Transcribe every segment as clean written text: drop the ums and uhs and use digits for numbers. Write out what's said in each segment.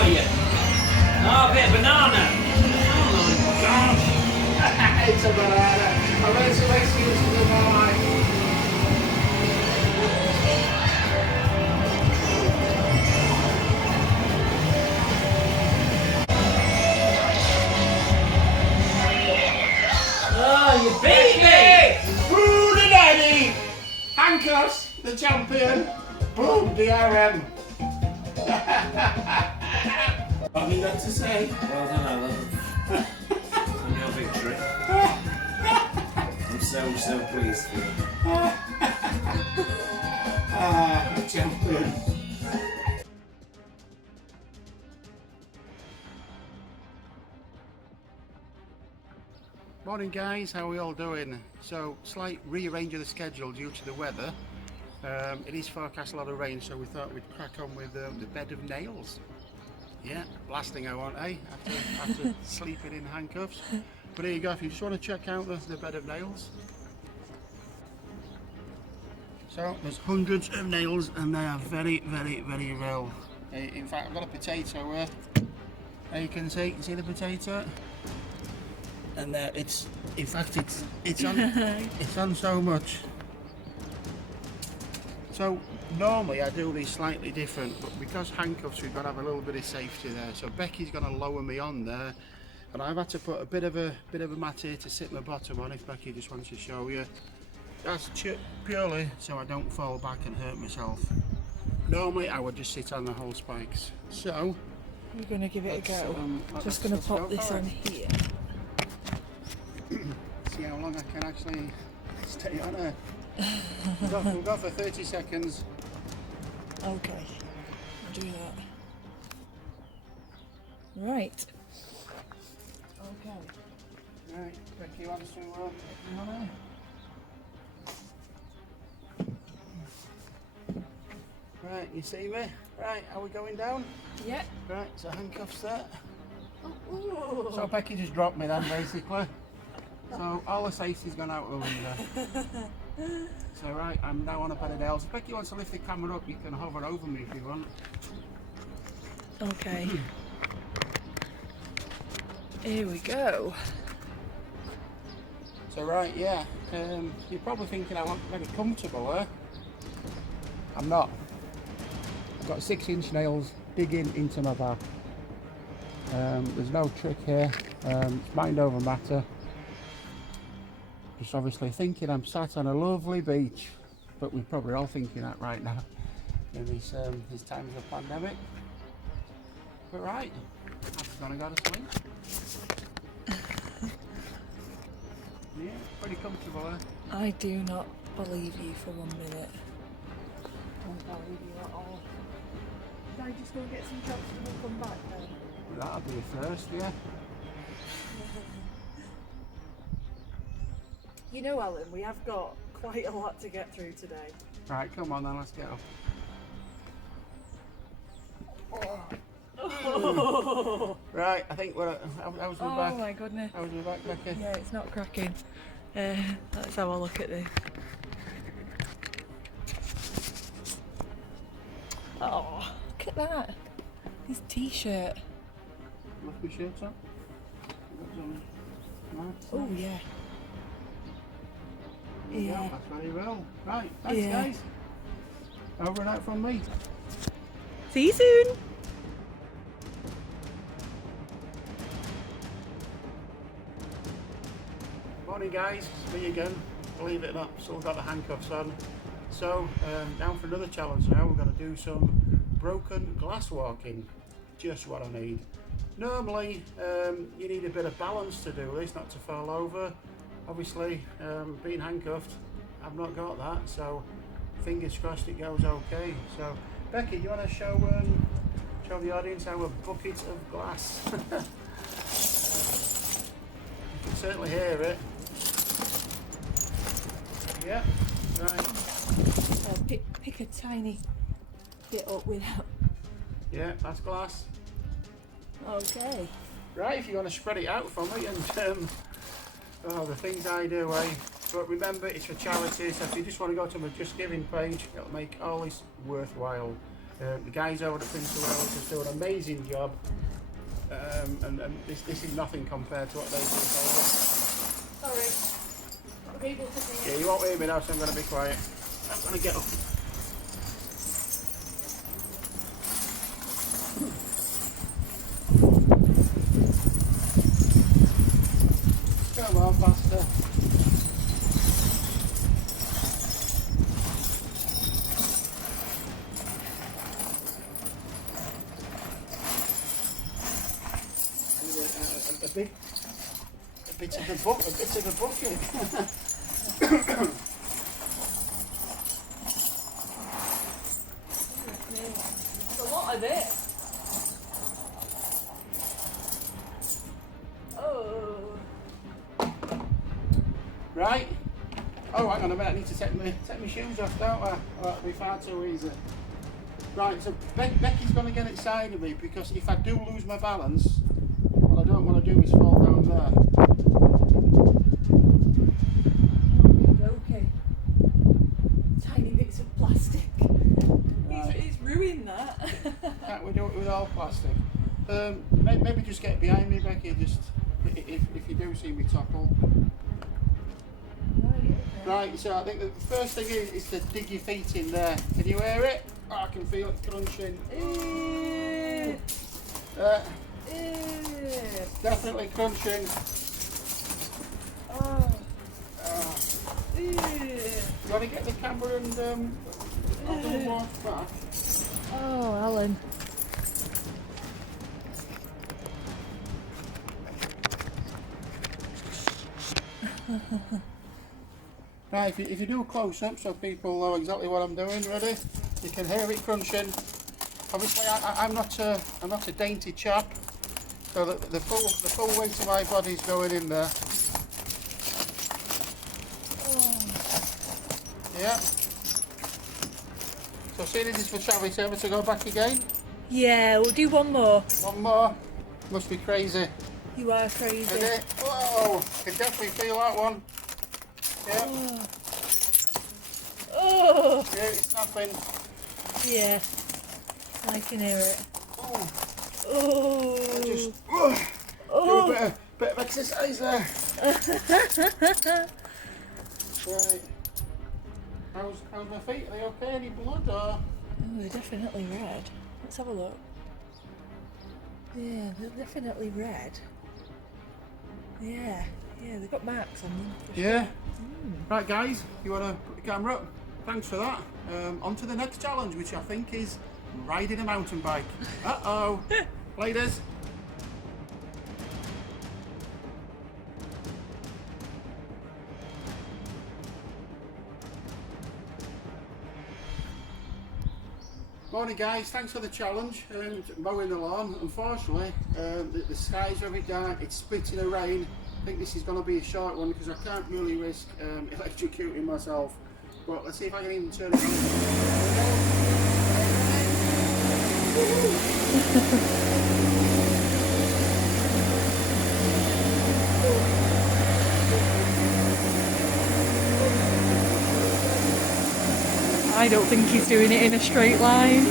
got you. Oh, a bit of banana. Oh my gosh. It's a banana. I'm ready to excuse for the morning. Oh, you baby! Boo the daddy! Handcuffs, the champion. Boom, DRM. What have you got to say? Well done, Alan. On your victory. I'm so pleased for you. The champion. Morning guys, how are we all doing? So, slight rearrange of the schedule due to the weather. It is forecast a lot of rain, so we thought we'd crack on with the bed of nails. Yeah, blasting I want, eh? After sleeping in handcuffs. But here you go, if you just want to check out the bed of nails. So, there's hundreds of nails and they are very real. In fact, I've got a potato here. There you can see the potato? And it's on so much. So normally I do these slightly different, but because handcuffs we've got to have a little bit of safety there. So Becky's going to lower me on there, and I've had to put a bit of a mat here to sit my bottom on if Becky just wants to show you. That's purely so I don't fall back and hurt myself. Normally I would just sit on the whole spikes. So we're going to give it a go. Just going to pop this on here. See how long I can actually stay on her. We'll go for 30 seconds. Okay, do that. Right. Okay. Right, Becky wants to get on her. Right, you see me? Right, are we going down? Yeah. Right, so handcuffs there. Ooh. So Becky just dropped me then basically. So all the safety's gone out the window. So right, I'm now on a bed of nails. If Becky wants to lift the camera up, you can hover over me if you want. Okay. Here we go. So right, yeah, you're probably thinking I'm very comfortable, eh? I'm not. I've got 6-inch nails digging into my back. There's no trick here. It's mind over matter. Just obviously thinking I'm sat on a lovely beach, but we're probably all thinking that right now in these times of the pandemic. But right, I'm just gonna go to sleep. Yeah, pretty comfortable, eh? I do not believe you for 1 minute. I don't believe you at all. Should I just go get some chops and we'll come back then? That'll be a first, yeah. You know, Alan, we have got quite a lot to get through today. Right, come on then, let's go. Oh. Right, I think we're. How's my back? Oh my goodness. How's my back, Becky? Yeah, it's not cracking. Let's have a look at this. Oh, look at that. His t-shirt. Lift my shirt up. Oh yeah. Yeah. That's very well. Right, thanks Yeah. guys. Over and out from me. See you soon. Morning guys, it's me again. Believe it or not, still got the handcuffs on. So, down for another challenge now. We're going to do some broken glass walking. Just what I need. Normally, you need a bit of balance to do this, not to fall over. Obviously, being handcuffed, I've not got that, so fingers crossed it goes okay. So, Becky, do you want to show the audience our bucket of glass? You can certainly hear it. Yeah, right. Pick a tiny bit up without. Yeah, that's glass. Okay. Right, if you want to spread it out for me and the things I do, eh? But remember, it's for charity, so if you just want to go to my Just Giving page, it'll make all this worthwhile. The guys over at Prince of Wales just do an amazing job, and this is nothing compared to what they do. Sorry. People to see Yeah, you won't hear me now, so I'm going to be quiet. I'm going to get up. Come on, faster. A bit of the bucket. There's a lot of it. Oh. Right. Oh, hang on a minute. I need to take my shoes off, don't I? Oh, that'll be far too easy. Right. So Becky's going to get inside of me because if I do lose my balance, what I don't want to do is fall down there. Okay. Tiny bits of plastic. Right. He's ruined that. Can't we do it with all plastic? Maybe just get behind me, Becky. Just if you do see me topple. Right, okay. Right. So I think the first thing is to dig your feet in there. Can you hear it? Oh, I can feel it crunching. Definitely crunching. Oh. You want to get the camera and I'll do one back. Oh, Alan. Right, if you do a close up so people know exactly what I'm doing, ready? You can hear it crunching. Obviously, I'm not a dainty chap, so the full weight of my body's going in there. Yeah. So seeing as it's for Travis, ever to go back again? Yeah, we'll do one more. One more. Must be crazy. You are crazy. Is it? Whoa! Can definitely feel that one. Yeah. Oh. Yeah, it's snapping. Yeah. I can hear it. Oh. Oh. Just Oh. do a bit of exercise there. Right. How's my feet? Are they okay? Any blood or? Oh, they're definitely red. Let's have a look. Yeah, they're definitely red. Yeah, they've got marks on them. For Yeah. Sure. Right, guys, you want to put the camera up? Thanks for that. On to the next challenge, which I think is riding a mountain bike. Uh-oh. Ladies. Morning guys, thanks for the challenge, mowing the lawn. Unfortunately, the skies are a bit dark, it's spitting a rain. I think this is going to be a short one because I can't really risk electrocuting myself. But let's see if I can even turn it on. I don't think he's doing it in a straight line.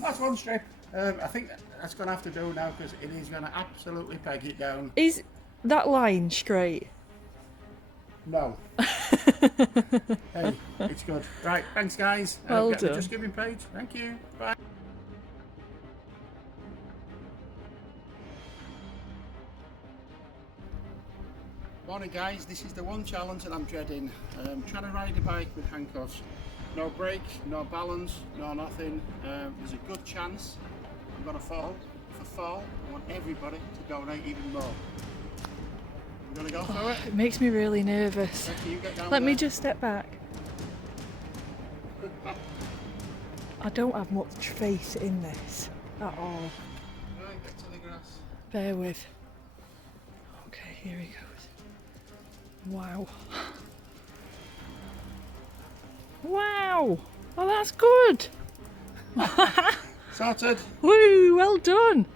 That's one strip. I think that's going to have to do now because it is going to absolutely peg it down. Is that line straight? No. Hey, it's good. Right, thanks guys. Well Get the done. Just Giving page. Thank you. Bye. Morning guys, this is the one challenge that I'm dreading. Trying to ride a bike with handcuffs. No brake, no balance, no nothing. There's a good chance I'm going to fall. If I fall, I want everybody to donate even more. We're going to go through it. It makes me really nervous. Becky, you get down Let me there. just step back. I don't have much faith in this at all. Right, get to the grass. Bear with. Okay, here he goes. Wow. Wow! Oh, that's good! Sorted. Woo! Well done!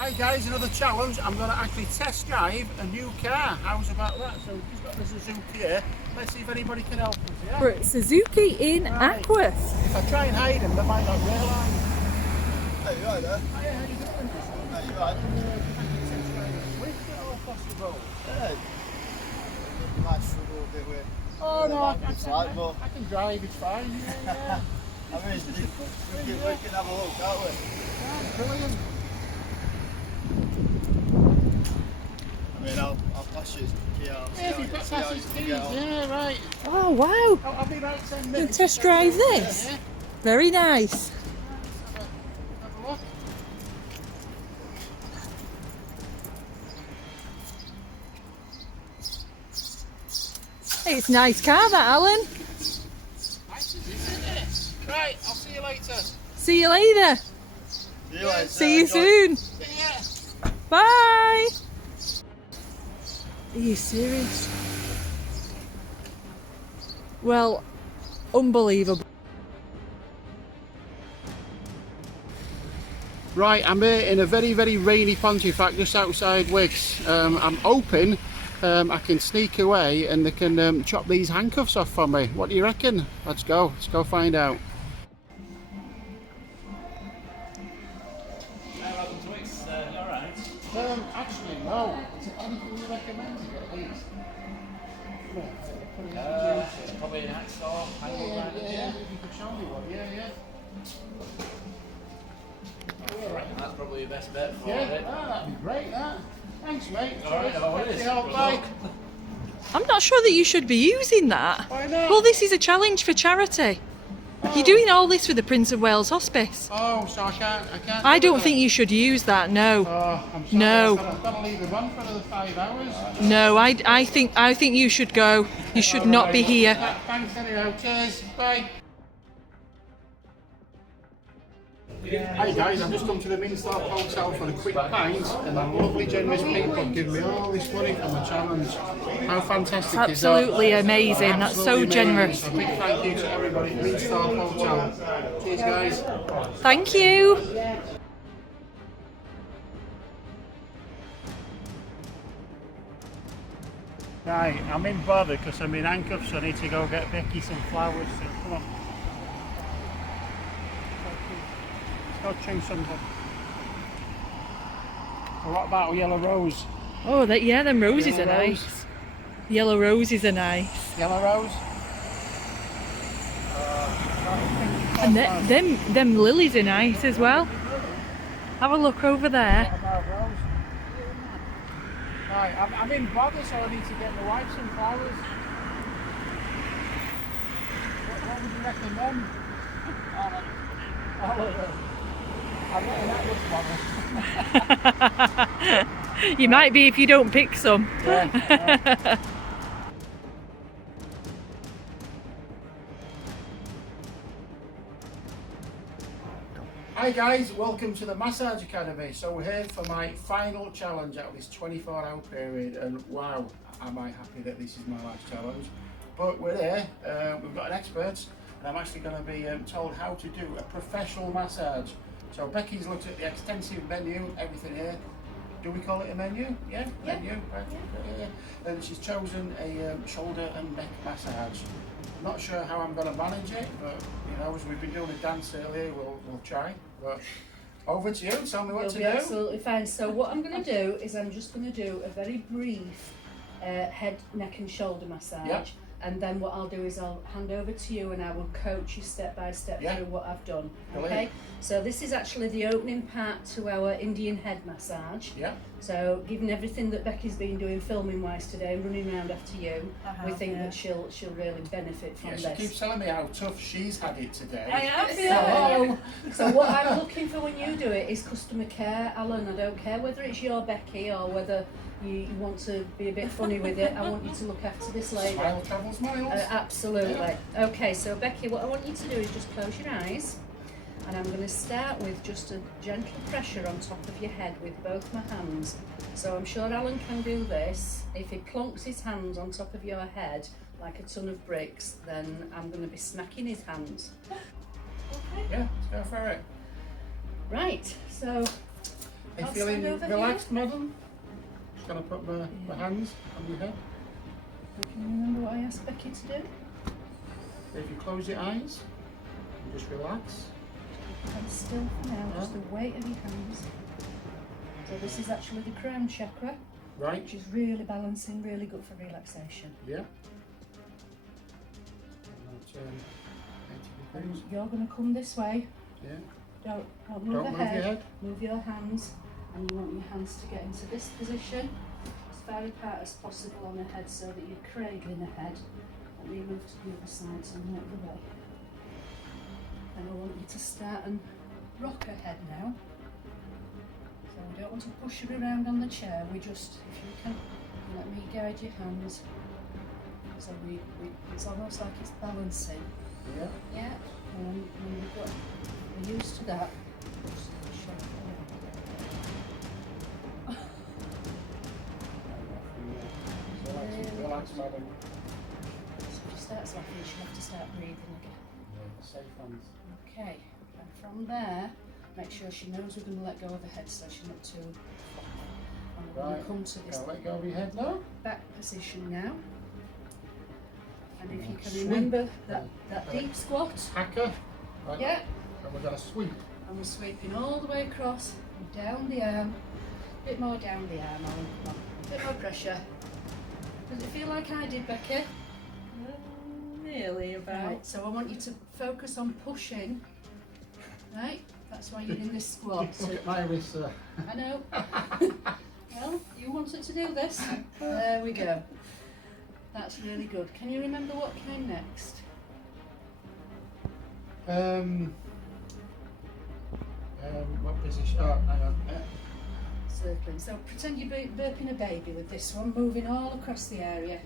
Hi guys, another challenge. I'm going to actually test drive a new car. How's about that? So we've just got the Suzuki here. Let's see if anybody can help us. Yeah? We're at Suzuki in Aquith. If I try and hide him, they might not realise. Hey, you right there? Hiya, how you doing? Hey, you right? Swift or across the road? Yeah. You might struggle a bit with. Oh no, I I can drive, it's fine. Yeah. I mean, we can have a look, can't we? Yeah, brilliant. I mean, I'll pass you his key out. Yeah, if you've got passes, yeah, right. Oh wow! I'll be about 10 You minutes. can test drive this. Yeah. Very nice. Have a look. Hey, it's a nice car that, Alan. Nice, isn't it? Right, I'll see you later. See you later. See you later. See you Enjoy. soon. See ya. Bye. Are you serious? Well, unbelievable. Right, I'm here in a very, very rainy Pontefract just outside Wiggs. I'm hoping I can sneak away and they can chop these handcuffs off for me. What do you reckon? Let's go find out. Alright. Actually, no. Is there anything you recommend at least? Probably an hacksaw, handle grinder, Yeah, you could show me one. Yeah. I reckon that's probably your best bet for Yeah, it. that'd be great, that. Thanks, mate. Alright, Cheers. no worries. Thanks for your help, Good bye. luck. I'm not sure that you should be using that. Why not? Well, this is a challenge for charity. You're doing all this for the Prince of Wales Hospice. Oh, so I can't. I do don't that? think you should use that. No, Oh, I'm sorry. No. I've got to leave it on for another 5 hours. no. I think you should go. You should not be here. Thanks anyhow. Cheers. Bye. Hi guys, I've just come to the Minster Hotel for a quick pint and the lovely generous people have given me all this money for my challenge. How fantastic is that? Absolutely amazing. That's so Absolutely generous. amazing. A big thank you to everybody at Minster Hotel. Cheers guys. Thank you. Right, I'm in bother because I'm in handcuffs, so I need to go get Becky some flowers. So come on. Let's go choose something. So what about a yellow rose? Oh, yeah, them roses Yellow are rose. nice. Yellow roses are nice. Yellow rose? And them lilies are nice as well. Have a look over there. What about rose? Right, I'm in bother, so I need to get my wife some flowers. What would you recommend? All of them. I'm not in that much bother. You might be if you don't pick some. Yeah. Hi guys, welcome to the Massage Academy. So we're here for my final challenge out of this 24-hour period, and wow, am I happy that this is my last challenge. But we're here, we've got an expert, and I'm actually going to be told how to do a professional massage. So Becky's looked at the extensive menu, everything here. Do we call it a menu? Yeah, menu. Right. Yeah. And she's chosen a shoulder and neck massage. Not sure how I'm going to manage it, but you know, as we've been doing a dance earlier, we'll try. But over to you. Tell me what You'll to be do. absolutely fine. So what I'm going to do is I'm just going to do a very brief head, neck and shoulder massage. Yep. And then what I'll do is I'll hand over to you and I will coach you step by step Yeah. through what I've done. Brilliant. Okay? So this is actually the opening part to our Indian head massage. Yeah. So given everything that Becky's been doing filming wise today, running around after you, we think that she'll really benefit from Yeah, she this. keeps telling me how tough she's had it today. I have, yeah. So what I'm looking for when you do it is customer care, Alan. I don't care whether it's your Becky or whether you want to be a bit funny with it. I want you to look after this lady. Smile travels miles. Absolutely. Yeah. Okay, so Becky, what I want you to do is just close your eyes. And I'm going to start with just a gentle pressure on top of your head with both my hands. So I'm sure Alan can do this. If he plonks his hands on top of your head like a ton of bricks, then I'm going to be smacking his hands. Okay. Yeah, let's go for it. Right, so you I'll feeling stand over relaxed, madam? Just gonna put my hands on your head. Can you remember what I asked Becky to do? If you close your eyes and just relax. And still for now, just the weight of your hands. So this is actually the crown chakra, Right? which is really balancing, really good for relaxation. Yeah. And I'll turn 90 degrees. You're going to come this way. Yeah. Don't move Don't the move head. your head. Move your hands, and you want your hands to get into this position as far apart as possible on the head, so that you're cradling the head. Let me move to the other side so I'm out of the way. And I want you to start and rock her head now. So we don't want to push her around on the chair. We just, if you can, let me guide your hands. So it's almost like it's balancing. Yeah. Yeah. And when we're used to that. Just show it Relax, relax, madam. So if she starts laughing, she'll have to start breathing again. Yeah, safe hands. Okay, and from there, make sure she knows we're going to let go of her head so she's not too and we're going Right. to come to this Now let go of your head now. back position now. And if you can Sweep. remember that deep squat, Hacker. Right. yeah, And we're going to sweep. and we're sweeping all the way across and down the arm. A bit more down the arm, Alan, come on. A bit more pressure. Does it feel like I did, Becky? Nearly about. Right, so I want you to focus on pushing. Right, that's why you're in this squat. Look at my wrist, sir. I know. Well, you wanted to do this. There we go. That's really good. Can you remember what came next? What position? Oh, hang on. Circling. So pretend you're burping a baby with this one, moving all across the area.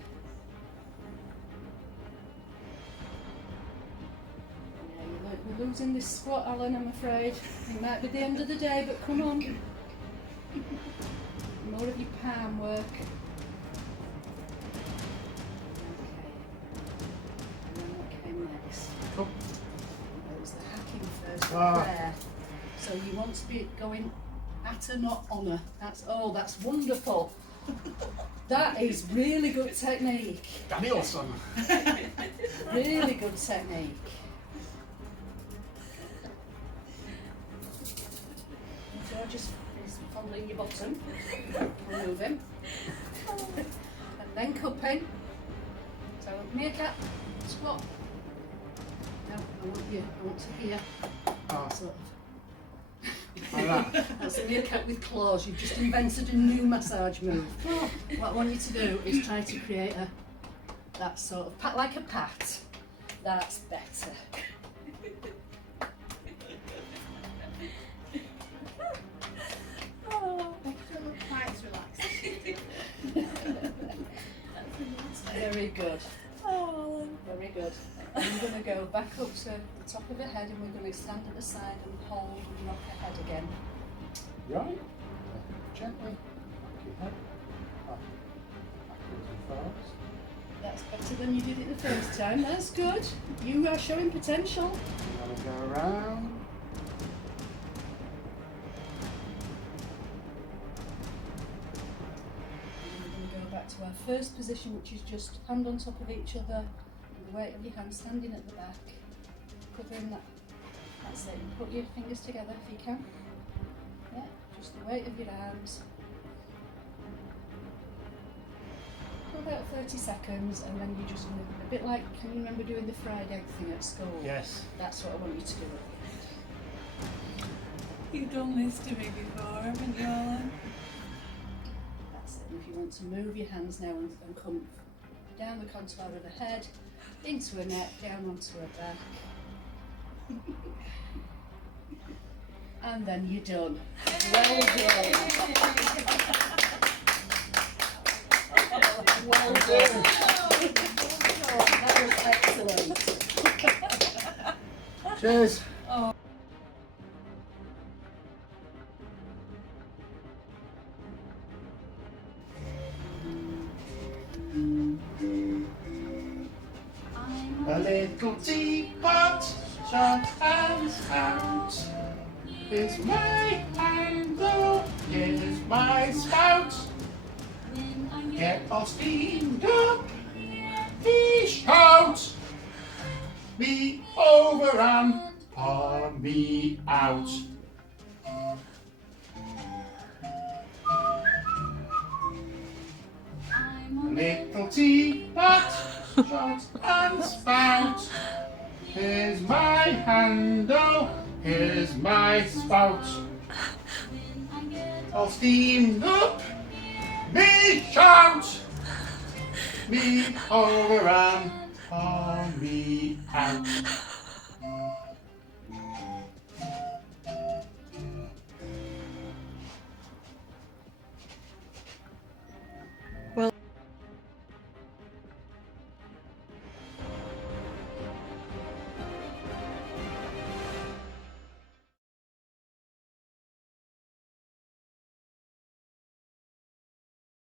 Yeah, we're losing this squat, Alan, I'm afraid. It might be the end of the day, but come on. More of your palm work. Okay. And then what came next? Oh. It was the hacking first, Ah. there. So you want to be going at her, not on her. That's wonderful. That is really good technique. Danielson. Really good technique. George is fondling your bottom. Remove him. And then cupping. So meerkat, squat. No, I want to hear Oh, sort of. like that. That's a meerkat with claws. You've just invented a new massage move. What I want you to do is try to create that sort of pat, like a pat. That's better. Oh, I feel quite relaxed. Very good. Oh, Alan. Very good. And we're going to go back up to the top of her head, and we're going to stand at the side and hold and rock her head again. Right. Gently. Rock your head. Up. Backwards and forwards. That's better than you did it the first time. That's good. You are showing potential. I'm going to go around. And we're going to go back to our first position, which is just hand on top of each other, and the weight of your hand standing at the back, covering that. That's it. Put your fingers together if you can. Yeah, just the weight of your arms. For about 30 seconds, and then you just move a bit like, can you remember doing the fried egg thing at school? Yes. That's what I want you to do. You've done this to me before, haven't you, Alan? That's it. And if you want to move your hands now and come down the contour of her head, into her neck, down onto her back. And then you're done. Well done. Well done. Oh, that was excellent. Cheers. A little teapot, short hands out. It's my hand, though. here's my spout. Get all steamed up, me shout. Me over and palm me out. Little teapot, shot and spout. Here's my handle, here's my spout. All steamed up, me shout. Me over and palm me out.